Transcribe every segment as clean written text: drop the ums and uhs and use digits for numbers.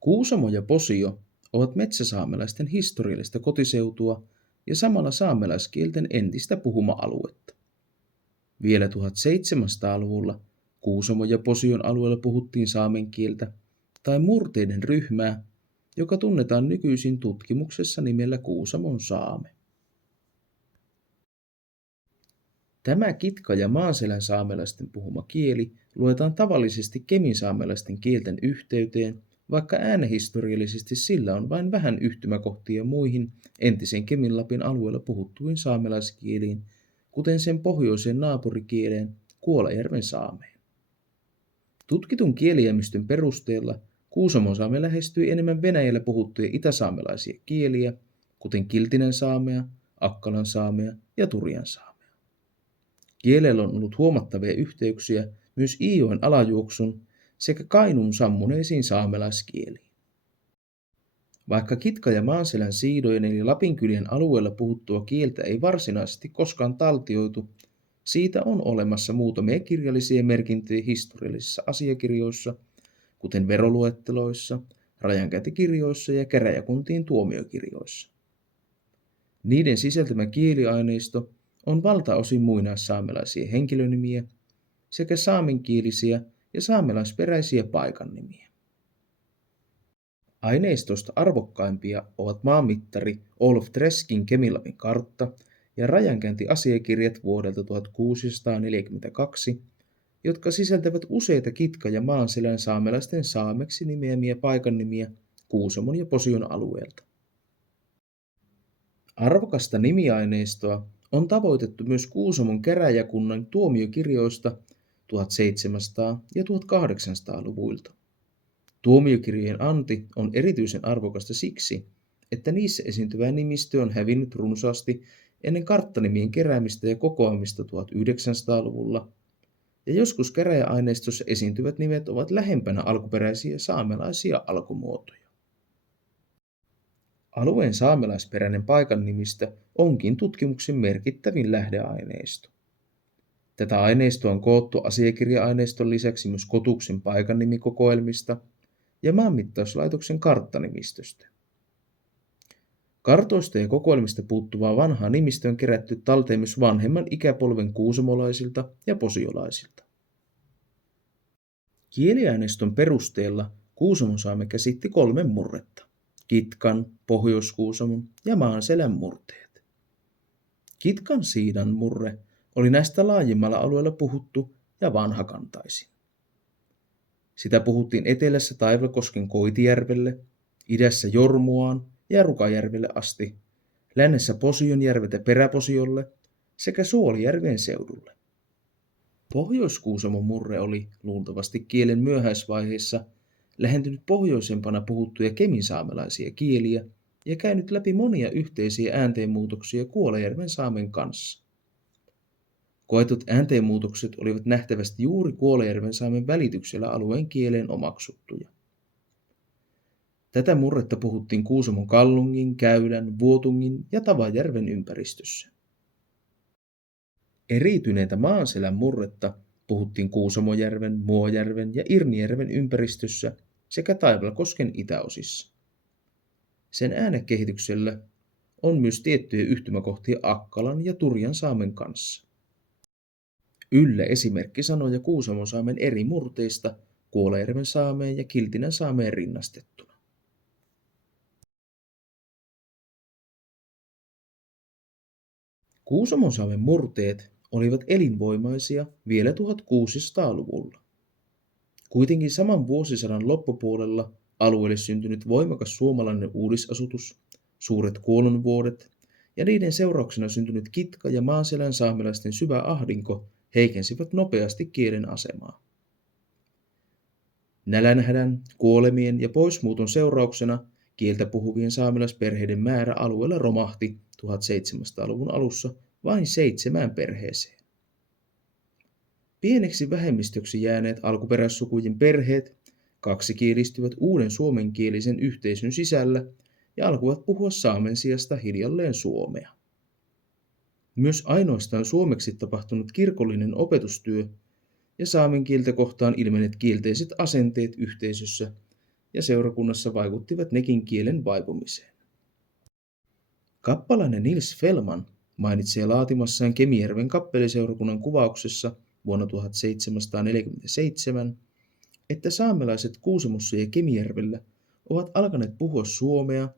Kuusamo ja Posio ovat metsäsaamelaisten historiallista kotiseutua ja samalla saamelaiskielten entistä puhuma-aluetta. Vielä 1700-luvulla Kuusamo ja Posion alueella puhuttiin saamen kieltä tai murteiden ryhmää, joka tunnetaan nykyisin tutkimuksessa nimellä Kuusamon saame. Tämä kitka- ja maanselän saamelaisten puhuma kieli luetaan tavallisesti keminsaamelaisten kielten yhteyteen, vaikka äänehistoriallisesti sillä on vain vähän yhtymäkohtia muihin entisen Kemin-Lapin alueella puhuttuihin saamelaiskieliin, kuten sen pohjoiseen naapurikieleen Kuolajärven saameen. Tutkitun kielijäämistön perusteella Kuusamon saame lähestyi enemmän Venäjällä puhuttuja itäsaamelaisia kieliä, kuten Kiltinen saamea, Akkalan saamea ja Turjan saamea. Kielellä on ollut huomattavia yhteyksiä myös Iijoen alajuoksun sekä Kainuun sammuneisiin saamelaiskieliin. Vaikka Kitka- ja Maanselän siidojen eli Lapinkylien alueella puhuttua kieltä ei varsinaisesti koskaan taltioitu, siitä on olemassa muutamia kirjallisia merkintöjä historiallisissa asiakirjoissa, kuten veroluetteloissa, rajankäyntikirjoissa ja käräjäkuntien tuomiokirjoissa. Niiden sisältämä kieliaineisto on valtaosin muinaissaamelaisia henkilönimiä sekä saamenkielisiä ja saamelaisperäisiä paikannimiä. Aineistosta arvokkaimpia ovat maanmittari Olf Treskin Kemin-Lapin kartta ja rajankäyntiasiakirjat vuodelta 1642, jotka sisältävät useita Kitka- ja Maanselän saamelaisten saameksi nimeämiä paikannimiä Kuusamon ja Posion alueelta. Arvokasta nimiaineistoa on tavoitettu myös Kuusamon käräjäkunnan tuomiokirjoista 1700- ja 1800-luvuilta. Tuomiokirjojen anti on erityisen arvokasta siksi, että niissä esiintyvä nimistö on hävinnyt runsaasti ennen karttanimien keräämistä ja kokoamista 1900-luvulla, ja joskus käräjäaineistossa esiintyvät nimet ovat lähempänä alkuperäisiä saamelaisia alkumuotoja. Alueen saamelaisperäinen paikannimistä onkin tutkimuksen merkittävin lähdeaineisto. Tätä aineistoa on koottu asiakirja-aineiston lisäksi myös Kotuksen paikannimikokoelmista ja Maanmittauslaitoksen karttanimmistöstä. Kartoista ja kokoelmista puuttuvaa vanhaa nimistö on kerätty talteen myös vanhemman ikäpolven kuusamolaisilta ja posiolaisilta. Kieliaineiston perusteella Kuusamon saame käsitti 3 murretta: Kitkan, Pohjois-Kuusamon ja Maanselän murteet. Kitkan siidan murre oli näistä laajimmalla alueella puhuttu ja vanhakantaisin. Sitä puhuttiin etelässä Taivalkosken Koitijärvelle, idässä Jormuaan ja Rukajärvelle asti, lännessä Posionjärveltä Peräposiolle sekä Suolijärven seudulle. Pohjois-Kuusamon murre oli luultavasti kielen myöhäisvaiheessa lähentynyt pohjoisempana puhuttuja keminsaamelaisia kieliä ja käynyt läpi monia yhteisiä ääntenmuutoksia Kuolajärven saamen kanssa. Koetut ääntenmuutokset olivat nähtävästi juuri Kuolajärven saamen välityksellä alueen kieleen omaksuttuja. Tätä murretta puhuttiin Kuusamon Kallungin, Käylän, Vuotungin ja Tavajärven ympäristössä. Eriytyneitä Maanselän murretta puhuttiin Kuusamojärven, Muojärven ja Irnijärven ympäristössä sekä Taivalkosken itäosissa. Sen äänekehityksellä on myös tiettyjä yhtymäkohtia Akkalan ja Turjan saamen kanssa. Yllä esimerkkisanoja Kuusamon saamen eri murteista Kuolajärven saameen ja Kiltinen saameen rinnastettuna. Kuusamon saamen murteet olivat elinvoimaisia vielä 1600-luvulla. Kuitenkin saman vuosisadan loppupuolella alueelle syntynyt voimakas suomalainen uudisasutus, suuret kuolonvuodet ja niiden seurauksena syntynyt Kitka- ja Maanselän saamelaisten syvä ahdinko heikensivät nopeasti kielen asemaa. Nälänhädän, kuolemien ja poismuuton seurauksena kieltä puhuvien saamelaisperheiden määrä alueella romahti 1700-luvun alussa vain 7 perheeseen. Pieneksi vähemmistöksi jääneet alkuperäissukujen perheet kaksikielistyvät uuden suomenkielisen yhteisön sisällä ja alkoivat puhua saamen sijasta hiljalleen suomea. Myös ainoastaan suomeksi tapahtunut kirkollinen opetustyö ja saamen kieltä kohtaan ilmenneet kielteiset asenteet yhteisössä ja seurakunnassa vaikuttivat nekin kielen vaipumiseen. Kappalainen Nils Fellman mainitsee laatimassaan Kemijärven kappeliseurakunnan kuvauksessa vuonna 1747, että saamelaiset Kuusamossa ja Kemijärvellä ovat alkaneet puhua suomea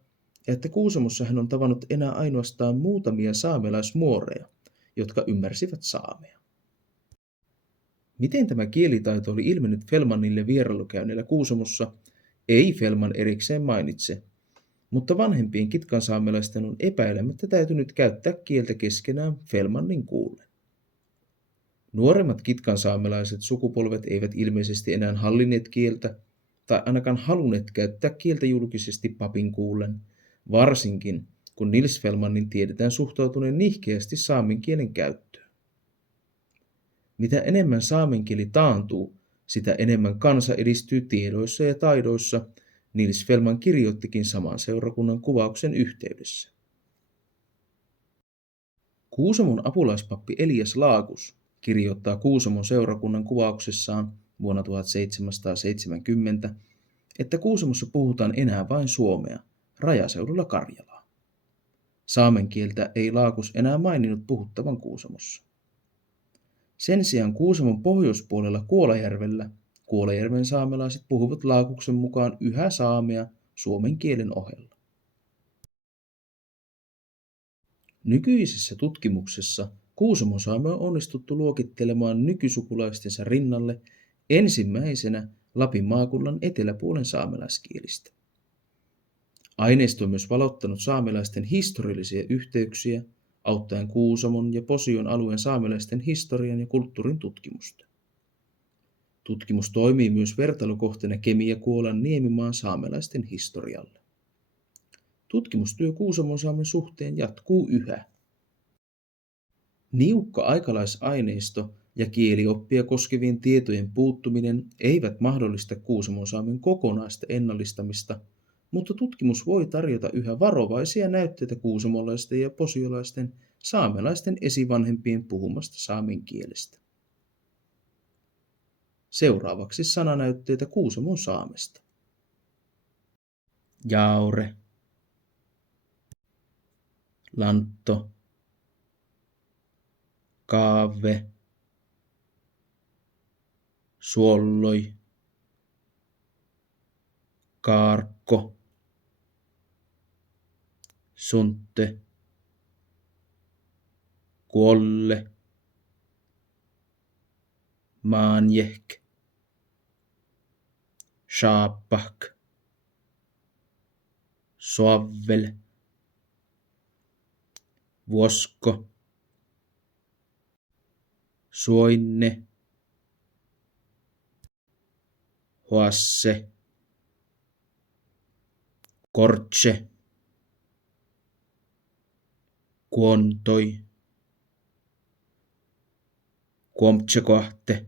ja että Kuusamossa hän on tavannut enää ainoastaan muutamia saamelaismuoreja, jotka ymmärsivät saamea. Miten tämä kielitaito oli ilmennyt Fellmanille vierailukäynnillä Kuusamossa, ei Fellman erikseen mainitse, mutta vanhempien kitkansaamelaisten on epäilemättä täytynyt käyttää kieltä keskenään Fellmanin kuullen. Nuoremmat kitkansaamelaiset sukupolvet eivät ilmeisesti enää hallinneet kieltä tai ainakaan halunneet käyttää kieltä julkisesti papin kuullen, varsinkin kun Nils Fellmanin tiedetään suhtautuneen nihkeästi saamen kielen käyttöön. Mitä enemmän saamen kieli taantuu, sitä enemmän kansa edistyy tiedoissa ja taidoissa, Nils Fellman kirjoittikin saman seurakunnan kuvauksen yhteydessä. Kuusamon apulaispappi Elias Laakus kirjoittaa Kuusamon seurakunnan kuvauksessaan vuonna 1770, että Kuusamossa puhutaan enää vain suomea, rajaseudulla Karjalaa. Saamen kieltä ei Laakus enää maininnut puhuttavan Kuusamossa. Sen sijaan Kuusamon pohjoispuolella Kuolajärvellä Kuolajärven saamelaiset puhuvat Laakuksen mukaan yhä saamea suomen kielen ohella. Nykyisessä tutkimuksessa Kuusamosaame on onnistuttu luokittelemaan nykysukulaistensa rinnalle ensimmäisenä Lapin maakunnan eteläpuolen saamelaiskielistä. Aineisto on myös valottanut saamelaisten historiallisia yhteyksiä, auttaen Kuusamon ja Posion alueen saamelaisten historian ja kulttuurin tutkimusta. Tutkimus toimii myös vertailukohteena Kemi ja Kuolan Niemimaan saamelaisten historialle. Tutkimustyö Kuusamonsaamen suhteen jatkuu yhä. Niukka aikalaisaineisto ja kielioppia koskevien tietojen puuttuminen eivät mahdollista Kuusamonsaamen kokonaista ennallistamista, mutta tutkimus voi tarjota yhä varovaisia näytteitä kuusamolaisten ja posiolaisten saamelaisten esivanhempien puhumasta saamen kielestä. Seuraavaksi sananäytteitä Kuusamon saamesta. Jaure, lantto, kaave, suolloi, kaarkko, suntte, kuolle, maanjehk, shaapahk, soavvel, vuosko, suoinne, hoasse, kortse, kuontoi, kuomtsekohte,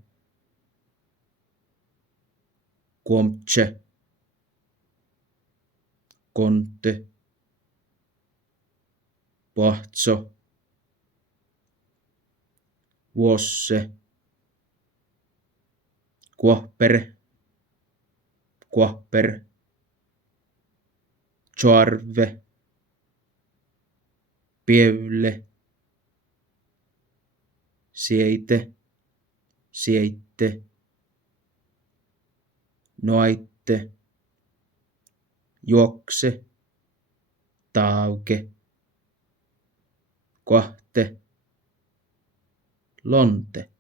kuomtse, konte, pahtso, vuosse, kuohper, kuohper, tjoarve, pievle, sieite, sieitte, noaitte, juokse, tauke, kohte, lonte.